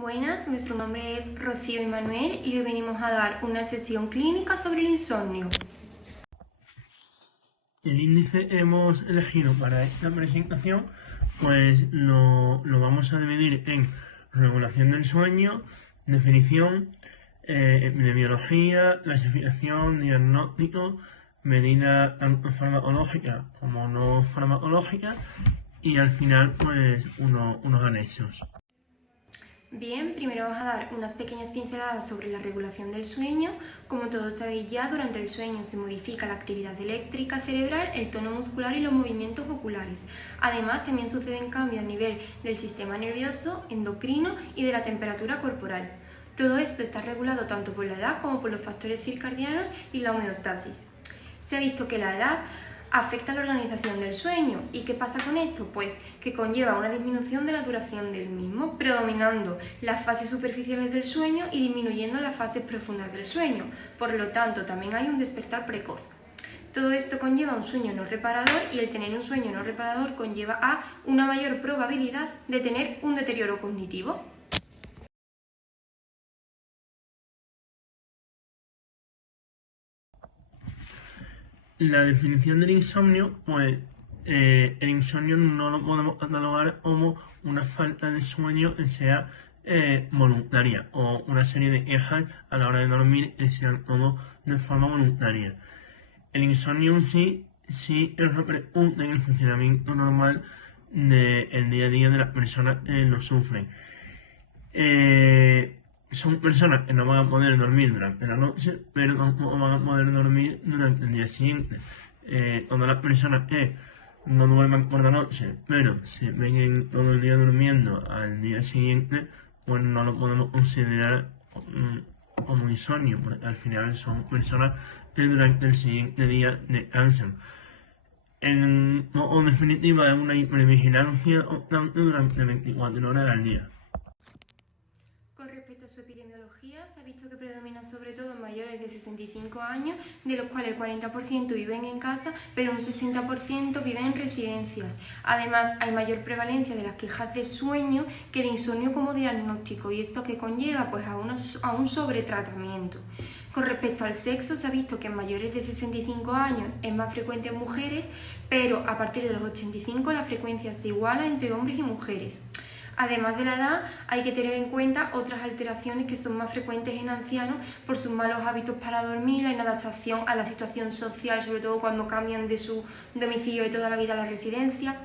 Buenas, nuestro nombre es Rocío y Manuel y hoy venimos a dar una sesión clínica sobre el insomnio. El índice hemos elegido para esta presentación, pues lo vamos a dividir en regulación del sueño, definición, epidemiología, clasificación, diagnóstico, medidas tanto farmacológicas como no farmacológicas y al final pues unos anexos. Bien, primero vamos a dar unas pequeñas pinceladas sobre la regulación del sueño. Como todos sabéis ya, durante el sueño se modifica la actividad eléctrica cerebral, el tono muscular y los movimientos oculares. Además, también suceden cambios a nivel del sistema nervioso, endocrino y de la temperatura corporal. Todo esto está regulado tanto por la edad como por los factores circadianos y la homeostasis. Se ha visto que la edad afecta a la organización del sueño. ¿Y qué pasa con esto? Pues que conlleva una disminución de la duración del mismo, predominando las fases superficiales del sueño y disminuyendo las fases profundas del sueño. Por lo tanto, también hay un despertar precoz. Todo esto conlleva un sueño no reparador y el tener un sueño no reparador conlleva a una mayor probabilidad de tener un deterioro cognitivo. La definición del insomnio, pues el insomnio no lo podemos catalogar como una falta de sueño que sea voluntaria o una serie de quejas a la hora de dormir que sean todo de forma voluntaria. El insomnio en sí repercute en el funcionamiento normal del día a día de las personas que lo sufren. Son personas que no van a poder dormir durante la noche, pero tampoco van a poder dormir durante el día siguiente. Todas las personas que no duerman por la noche, pero se ven todo el día durmiendo al día siguiente, pues no lo podemos considerar como insomnio, porque al final son personas que durante el siguiente día descansan. En definitiva, es una hipervigilancia constante durante 24 horas al día. Con respecto a su epidemiología, se ha visto que predomina sobre todo en mayores de 65 años, de los cuales el 40% viven en casa, pero un 60% viven en residencias. Además, hay mayor prevalencia de las quejas de sueño que de insomnio como diagnóstico, y esto que conlleva pues a un sobretratamiento. Con respecto al sexo, se ha visto que en mayores de 65 años es más frecuente en mujeres, pero a partir de los 85 la frecuencia se iguala entre hombres y mujeres. Además de la edad, hay que tener en cuenta otras alteraciones que son más frecuentes en ancianos por sus malos hábitos para dormir, la inadaptación a la situación social, sobre todo cuando cambian de su domicilio de toda la vida a la residencia,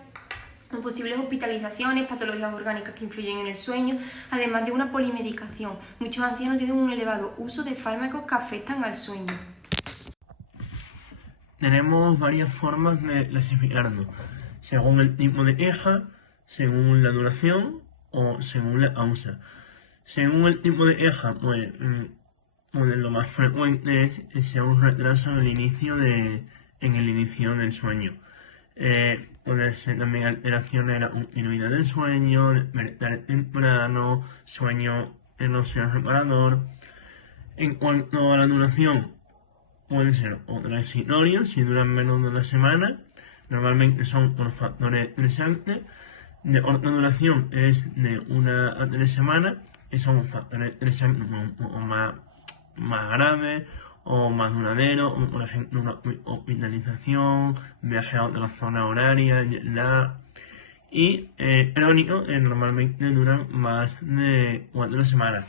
posibles hospitalizaciones, patologías orgánicas que influyen en el sueño, además de una polimedicación. Muchos ancianos tienen un elevado uso de fármacos que afectan al sueño. Tenemos varias formas de clasificarlo, según el tipo de queja, según la duración o según la causa. Según el tipo de queja, pues lo más frecuente es que sea un retraso en el inicio del sueño. Puede ser también alteraciones en la continuidad del sueño, despertar temprano, sueño que no sea reparador. En cuanto a la duración, pueden ser transitorios si duran menos de una semana. Normalmente son por factores estresantes. De corta duración es de 1 a 3 semanas, que son factores estresantes más graves o más duraderos, como por ejemplo una hospitalización, viaje a otra zona horaria, y crónicos normalmente duran más de 4 semanas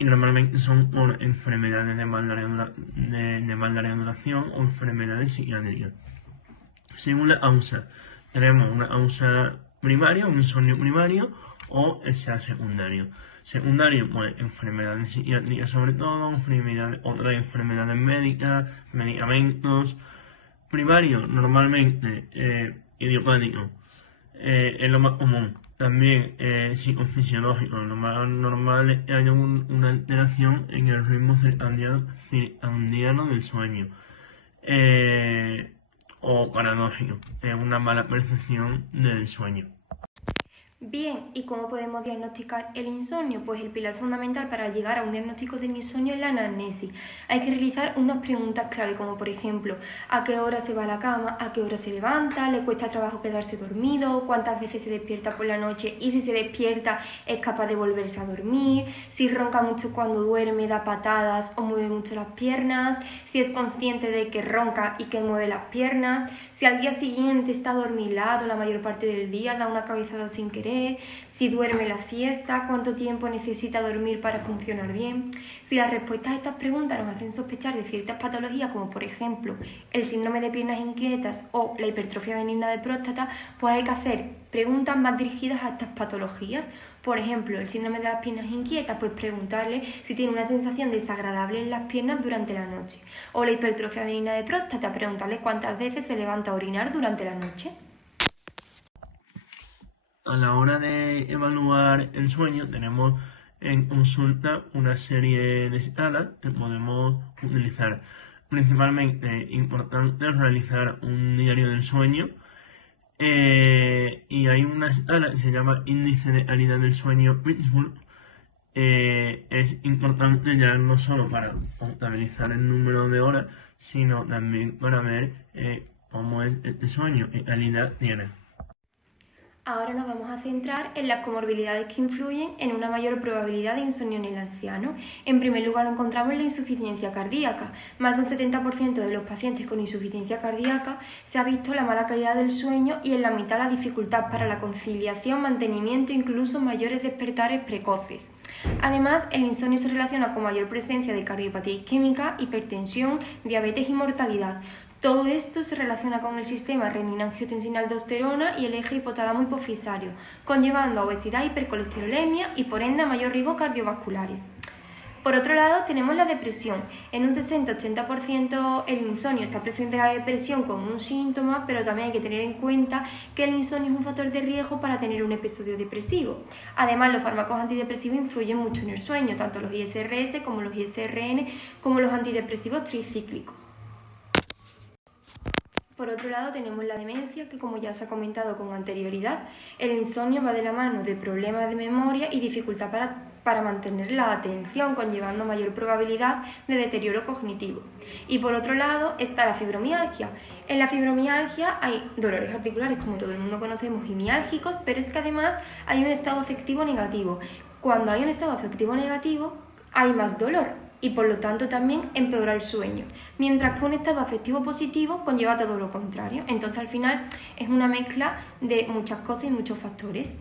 y normalmente son por enfermedades de más larga duración o enfermedades psiquiátricas. Según la causa, tenemos una causa primaria, un insomnio primario o sea secundario. Secundario, pues enfermedades psiquiátricas sobre todo, otras enfermedades médicas, medicamentos. Primario, normalmente idiopático, es lo más común. También psicofisiológico, lo más normal es que haya una alteración en el ritmo circadiano del sueño. O paradójico, es una mala percepción del sueño. Bien, ¿y cómo podemos diagnosticar el insomnio? Pues el pilar fundamental para llegar a un diagnóstico del insomnio es la anamnesis. Hay que realizar unas preguntas clave, como por ejemplo, ¿a qué hora se va a la cama? ¿A qué hora se levanta? ¿Le cuesta trabajo quedarse dormido? ¿Cuántas veces se despierta por la noche? Y si se despierta, ¿es capaz de volverse a dormir? Si ronca mucho cuando duerme, da patadas o mueve mucho las piernas. Si es consciente de que ronca y que mueve las piernas. Si al día siguiente está adormilado la mayor parte del día, da una cabezada sin querer. Si duerme la siesta, cuánto tiempo necesita dormir para funcionar bien. Si las respuestas a estas preguntas nos hacen sospechar de ciertas patologías, como por ejemplo el síndrome de piernas inquietas o la hipertrofia benigna de próstata, pues hay que hacer preguntas más dirigidas a estas patologías. Por ejemplo, el síndrome de las piernas inquietas, pues preguntarle si tiene una sensación desagradable en las piernas durante la noche. O la hipertrofia benigna de próstata, preguntarle cuántas veces se levanta a orinar durante la noche. A la hora de evaluar el sueño, tenemos en consulta una serie de escalas que podemos utilizar. Principalmente importante realizar un diario del sueño, y hay una escala que se llama índice de calidad del sueño Pittsburgh. Es importante ya no solo para contabilizar el número de horas, sino también para ver cómo es este sueño, qué calidad tiene. Ahora nos vamos a centrar en las comorbilidades que influyen en una mayor probabilidad de insomnio en el anciano. En primer lugar lo encontramos en la insuficiencia cardíaca. Más de un 70% de los pacientes con insuficiencia cardíaca se ha visto la mala calidad del sueño y en la mitad la dificultad para la conciliación, mantenimiento e incluso mayores despertares precoces. Además, el insomnio se relaciona con mayor presencia de cardiopatía isquémica, hipertensión, diabetes y mortalidad. Todo esto se relaciona con el sistema renina-angiotensina-aldosterona y el eje hipotálamo-hipofisario, conllevando a obesidad, hipercolesterolemia y por ende a mayor riesgo cardiovasculares. Por otro lado, tenemos la depresión. En un 60-80% el insomnio está presente en la depresión como un síntoma, pero también hay que tener en cuenta que el insomnio es un factor de riesgo para tener un episodio depresivo. Además, los fármacos antidepresivos influyen mucho en el sueño, tanto los ISRS como los ISRN, como los antidepresivos tricíclicos. Por otro lado, tenemos la demencia, que como ya se ha comentado con anterioridad, el insomnio va de la mano de problemas de memoria y dificultad para mantener la atención, conllevando mayor probabilidad de deterioro cognitivo. Y por otro lado está la fibromialgia. En la fibromialgia hay dolores articulares, como todo el mundo conocemos, y miálgicos, pero es que además hay un estado afectivo negativo. Cuando hay un estado afectivo negativo, hay más dolor y por lo tanto también empeora el sueño, mientras que un estado afectivo positivo conlleva todo lo contrario. Entonces al final es una mezcla de muchas cosas y muchos factores.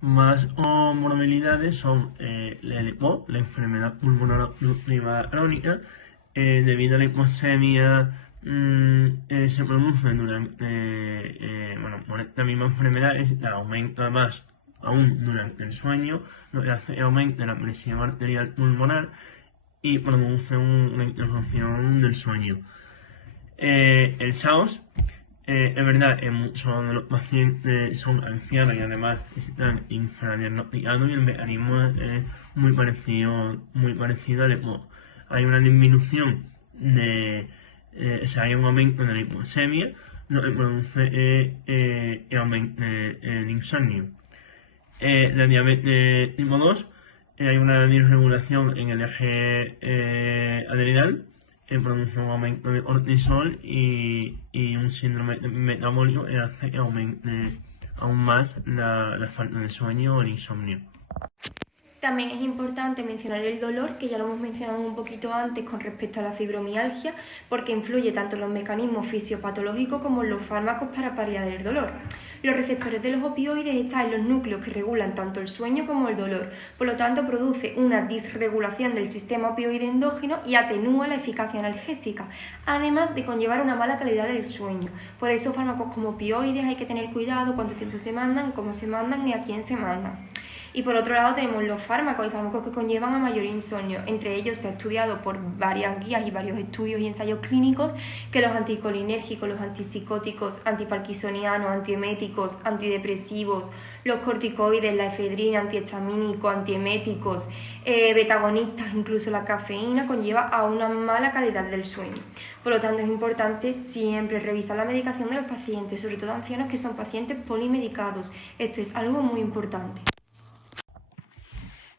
Más comorbilidades son la EPOC, la enfermedad pulmonar obstructiva crónica. Debido a la hipoxemia se produce durante por esta misma enfermedad, aumenta más aún durante el sueño, lo que hace aumenta la presión arterial pulmonar y produce una interrupción del sueño. El SAOS, es verdad, en muchos de los pacientes son ancianos y además están infradiagnosticados, y el mecanismo es muy parecido al EPOC. Hay una disminución hay un aumento de la hipoxemia, lo que produce el insomnio. La diabetes tipo 2, hay una disregulación en el eje adrenal, produce un aumento de cortisol y un síndrome metabólico que hace que aumente aún más la falta de sueño o el insomnio. También es importante mencionar el dolor, que ya lo hemos mencionado un poquito antes con respecto a la fibromialgia, porque influye tanto en los mecanismos fisiopatológicos como en los fármacos para paliar el dolor. Los receptores de los opioides están en los núcleos que regulan tanto el sueño como el dolor, por lo tanto produce una disregulación del sistema opioide endógeno y atenúa la eficacia analgésica, además de conllevar una mala calidad del sueño. Por eso fármacos como opioides hay que tener cuidado cuánto tiempo se mandan, cómo se mandan y a quién se mandan. Y por otro lado tenemos los fármacos que conllevan a mayor insomnio. Entre ellos se ha estudiado por varias guías y varios estudios y ensayos clínicos que los anticolinérgicos, los antipsicóticos, antiparkinsonianos, antieméticos ansiolíticos, antidepresivos, los corticoides, la efedrina, antihistamínicos, antieméticos, betagonistas, incluso la cafeína, conlleva a una mala calidad del sueño. Por lo tanto, es importante siempre revisar la medicación de los pacientes, sobre todo ancianos que son pacientes polimedicados. Esto es algo muy importante.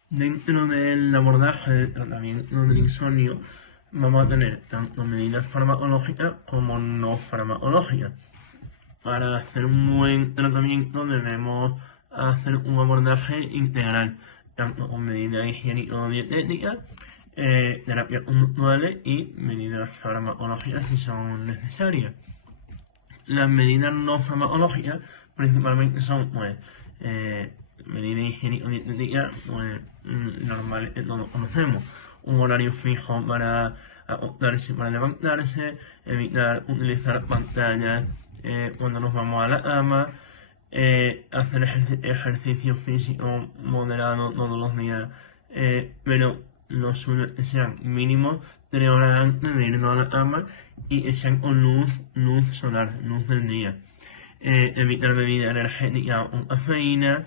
Dentro del abordaje del tratamiento del insomnio, vamos a tener tanto medidas farmacológicas como no farmacológicas. Para hacer un buen tratamiento debemos hacer un abordaje integral, tanto con medidas higiénico-dietéticas, terapias conductuales y medidas farmacológicas si son necesarias. Las medidas no farmacológicas principalmente son medidas higiénico-dietéticas normales que todos conocemos. Un horario fijo para acostarse y para levantarse, evitar utilizar pantallas cuando nos vamos a la cama, hacer ejercicio físico moderado todos los días, pero los suyos que sean mínimos 3 horas antes de irnos a la cama y que sean con luz solar, luz del día. Evitar bebidas energéticas con cafeína,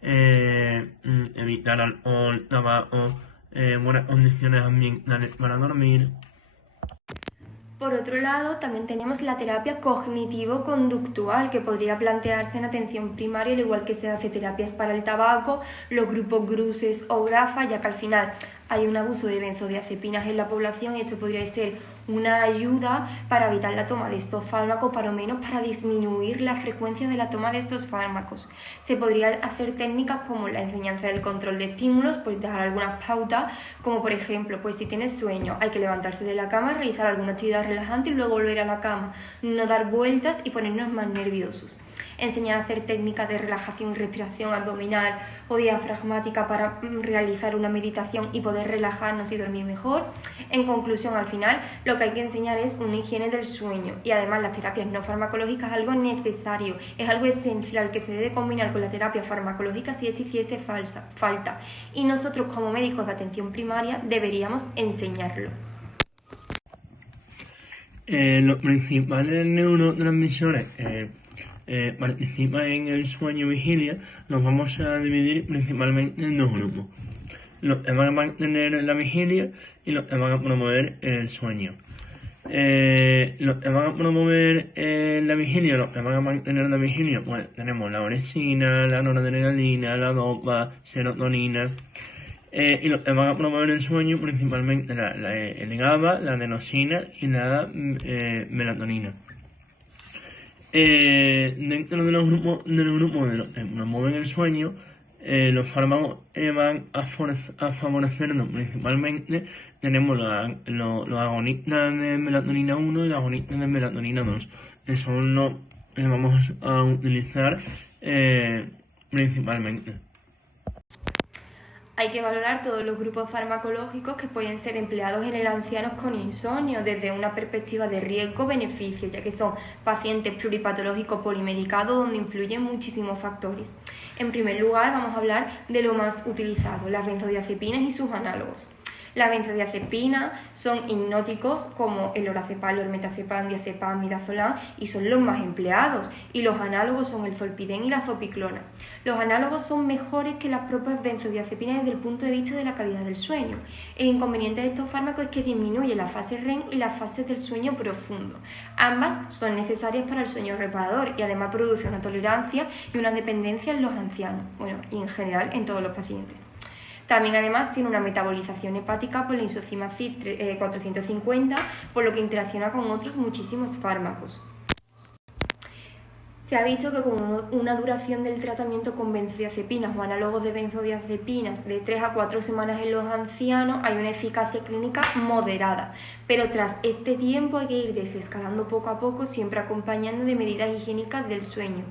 evitar alcohol, tabaco, buenas condiciones ambientales para dormir. Por otro lado, también tenemos la terapia cognitivo-conductual, que podría plantearse en atención primaria, al igual que se hace terapias para el tabaco, los grupos GRUSES o GRAFA, ya que al final hay un abuso de benzodiazepinas en la población y esto podría ser una ayuda para evitar la toma de estos fármacos, para lo menos para disminuir la frecuencia de la toma de estos fármacos. Se podría hacer técnicas como la enseñanza del control de estímulos, pues dejar algunas pautas, como por ejemplo, pues si tienes sueño, hay que levantarse de la cama, realizar alguna actividad relajante y luego volver a la cama, no dar vueltas y ponernos más nerviosos. Enseñar a hacer técnicas de relajación y respiración abdominal o diafragmática para realizar una meditación y poder relajarnos y dormir mejor. En conclusión, al final, lo que hay que enseñar es una higiene del sueño y además las terapias no farmacológicas es algo necesario, es algo esencial que se debe combinar con la terapia farmacológica si existiese falta. Y nosotros como médicos de atención primaria deberíamos enseñarlo. Los principales neurotransmisores participan en el sueño vigilia, los vamos a dividir principalmente en dos grupos: los que van a mantener la vigilia y los que van a promover el sueño. Los que van a promover la vigilia, los que van a mantener la vigilia, pues tenemos la orexina, la noradrenalina, la dopa, serotonina. Y los que van a promover el sueño, principalmente el GABA, la adenosina y la melatonina. Dentro de los grupos de los que promueven el sueño, los fármacos van a favorecernos principalmente. Tenemos los agonistas de melatonina 1 y los agonistas de melatonina 2, que son los que vamos a utilizar principalmente. Hay que valorar todos los grupos farmacológicos que pueden ser empleados en el anciano con insomnio desde una perspectiva de riesgo-beneficio, ya que son pacientes pluripatológicos polimedicados donde influyen muchísimos factores. En primer lugar, vamos a hablar de lo más utilizado, las benzodiazepinas y sus análogos. Las benzodiazepinas son hipnóticos como el lorazepam, el metazepam, diazepam, midazolam y son los más empleados. Y los análogos son el zolpidem y la zopiclona. Los análogos son mejores que las propias benzodiazepinas desde el punto de vista de la calidad del sueño. El inconveniente de estos fármacos es que disminuye la fase REM y las fases del sueño profundo. Ambas son necesarias para el sueño reparador y además produce una tolerancia y una dependencia en los ancianos, y en general en todos los pacientes. También además tiene una metabolización hepática por la enzima CYP450, por lo que interacciona con otros muchísimos fármacos. Se ha visto que con una duración del tratamiento con benzodiazepinas o análogos de benzodiazepinas de 3 a 4 semanas en los ancianos hay una eficacia clínica moderada, pero tras este tiempo hay que ir desescalando poco a poco, siempre acompañando de medidas higiénicas del sueño.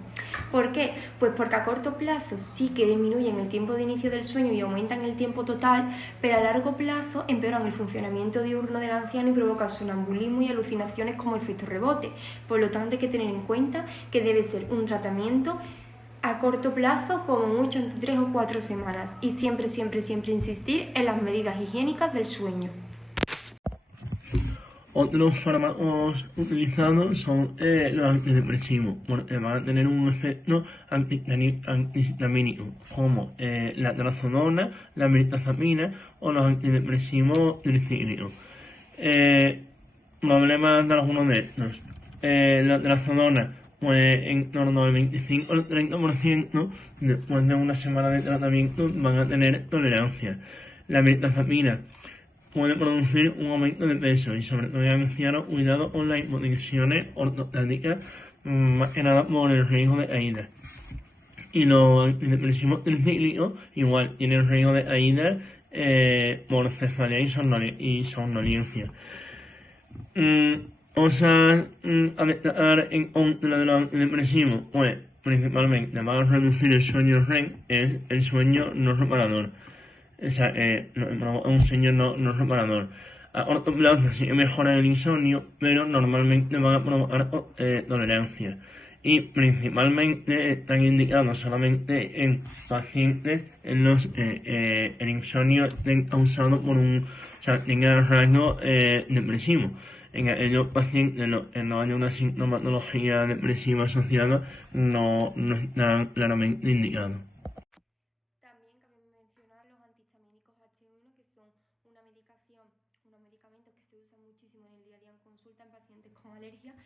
¿Por qué? Pues porque a corto plazo sí que disminuyen el tiempo de inicio del sueño y aumentan el tiempo total, pero a largo plazo empeoran el funcionamiento diurno del anciano y provocan sonambulismo y alucinaciones como efecto rebote. Por lo tanto hay que tener en cuenta que debe ser un tratamiento a corto plazo, como mucho entre 3 o 4 semanas, y siempre insistir en las medidas higiénicas del sueño. Otros fármacos utilizados son los antidepresivos, porque van a tener un efecto antihistamínico, como la trazodona, la mirtazapina o los antidepresivos tricíclicos. Problemas de algunos de estos. La trazodona, pues en torno al 25 al 30% después de una semana de tratamiento van a tener tolerancia. La mirtazapina puede producir un aumento de peso y sobre todo en ancianos, cuidado con las hipotensiones ortostáticas, más que nada por el riesgo de caída. Y los antidepresivos tricíclicos igual tienen riesgo de caída por cefalea y somnolencia. Cosas a destacar en contra de los antidepresivos, pues principalmente van a reducir el sueño REM, es el sueño no reparador. O sea, un sueño no reparador. A corto plazo sí que mejoran el insomnio, pero normalmente van a provocar tolerancia. Y principalmente están indicados solamente en pacientes en los el insomnio causado por tenga rasgo depresivo. En aquellos pacientes que no haya una sintomatología depresiva asociada no están claramente indicados. También cabe mencionar los antihistamínicos H1, que son unos medicamentos que se usan muchísimo en el día a día en consulta en pacientes con alergia,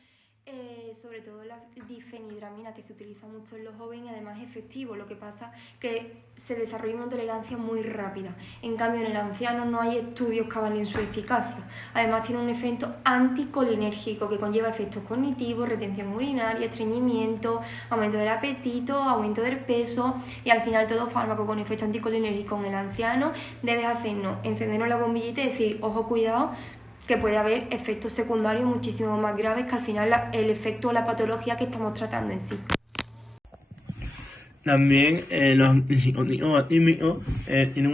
sobre todo la difenhidramina, que se utiliza mucho en los jóvenes y además es efectivo. Lo que pasa que se desarrolla una tolerancia muy rápida. En cambio, en el anciano no hay estudios que avalen su eficacia. Además, tiene un efecto anticolinérgico que conlleva efectos cognitivos, retención urinaria, estreñimiento, aumento del apetito, aumento del peso y al final todo fármaco con efecto anticolinérgico en el anciano debe hacernos encendernos la bombillita y decir, ojo, cuidado, que puede haber efectos secundarios muchísimo más graves que al final el efecto o la patología que estamos tratando en sí. También los antipsicóticos atípicos tienen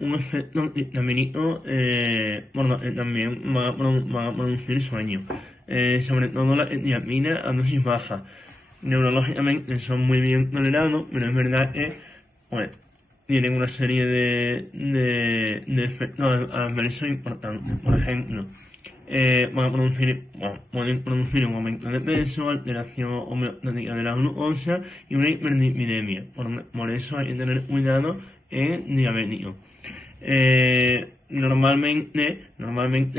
un efecto antihistamínico, también van a producir sueño, sobre todo la etiapina a dosis baja. Neurológicamente son muy bien tolerados, pero es verdad que pues, tienen una serie de efectos adversos importantes. Por ejemplo, pueden producir un aumento de peso, alteración homeostática de la glucosa y una hiperlipidemia. Por eso hay que tener cuidado en diabéticos. Normalmente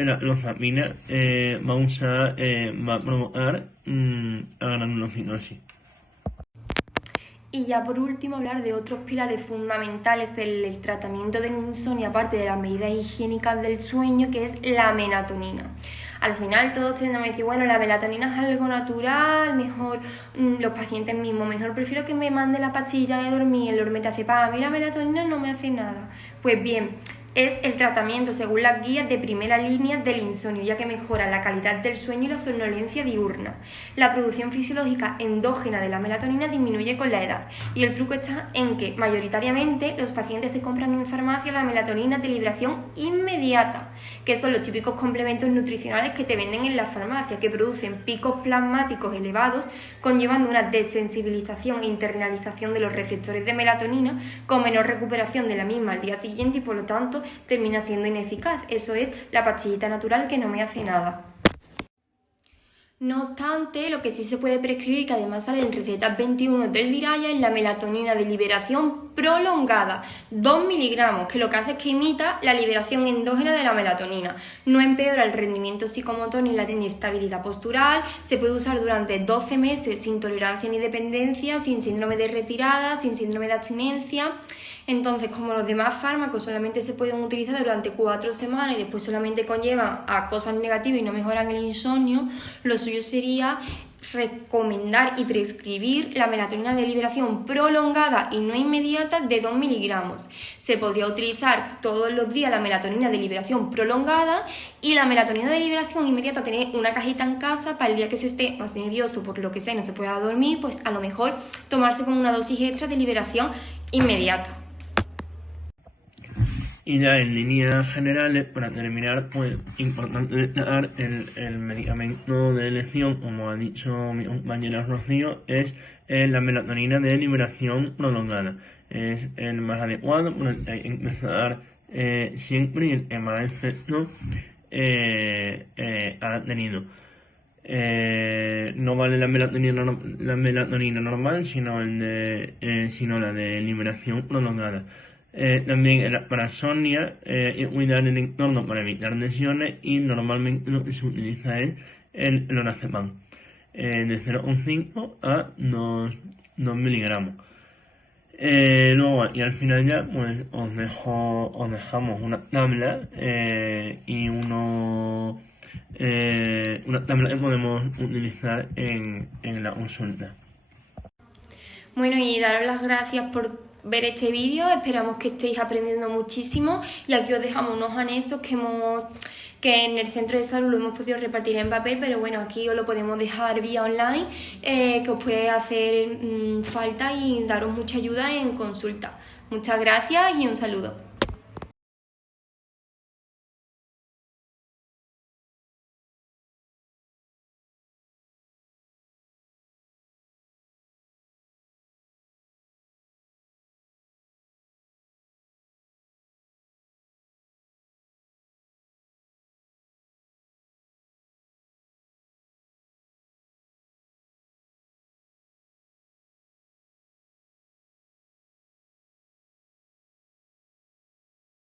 la clozapina va a provocar agranulocitosis. Y ya por último hablar de otros pilares fundamentales del tratamiento del insomnio, aparte de las medidas higiénicas del sueño, que es la melatonina. Al final todos tendemos a decir, bueno, la melatonina es algo natural, mejor los pacientes mismos, mejor prefiero que me mande la pastilla de dormir, el ormetazepam, a mí la melatonina no me hace nada. Pues bien, es el tratamiento según las guías de primera línea del insomnio, ya que mejora la calidad del sueño y la somnolencia diurna. La producción fisiológica endógena de la melatonina disminuye con la edad y el truco está en que mayoritariamente los pacientes se compran en farmacia la melatonina de liberación inmediata, que son los típicos complementos nutricionales que te venden en la farmacia, que producen picos plasmáticos elevados, conllevando una desensibilización e internalización de los receptores de melatonina, con menor recuperación de la misma al día siguiente y por lo tanto termina siendo ineficaz. Eso es la pastillita natural que no me hace nada. No obstante, lo que sí se puede prescribir, que además sale en recetas 21 del Diraya, es la melatonina de liberación prolongada, 2 miligramos, que lo que hace es que imita la liberación endógena de la melatonina. No empeora el rendimiento psicomotor ni la inestabilidad postural, se puede usar durante 12 meses sin tolerancia ni dependencia, sin síndrome de retirada, sin síndrome de abstinencia. Entonces, como los demás fármacos solamente se pueden utilizar durante 4 semanas y después solamente conllevan a cosas negativas y no mejoran el insomnio, lo suyo sería recomendar y prescribir la melatonina de liberación prolongada y no inmediata de 2 miligramos. Se podría utilizar todos los días la melatonina de liberación prolongada y la melatonina de liberación inmediata, tener una cajita en casa para el día que se esté más nervioso por lo que sea y no se pueda dormir, pues a lo mejor tomarse como una dosis extra de liberación inmediata. Y ya en líneas generales, para terminar, pues importante destacar el medicamento de elección, como ha dicho mi compañera Rocío, es la melatonina de liberación prolongada. Es el más adecuado, por el que hay que empezar siempre y el que más efecto ha tenido. No vale la melatonina normal, sino la de liberación prolongada. También la parasomnia y cuidar el entorno para evitar lesiones, y normalmente lo que se utiliza es el lorazepam, de 0,5 a 2 miligramos. Luego, y al final ya, pues os dejamos una tabla y una tabla que podemos utilizar en la consulta. Bueno, y daros las gracias por ver este vídeo, esperamos que estéis aprendiendo muchísimo, y aquí os dejamos unos anexos que en el centro de salud lo hemos podido repartir en papel, pero bueno, aquí os lo podemos dejar vía online, que os puede hacer falta y daros mucha ayuda en consulta. Muchas gracias y un saludo.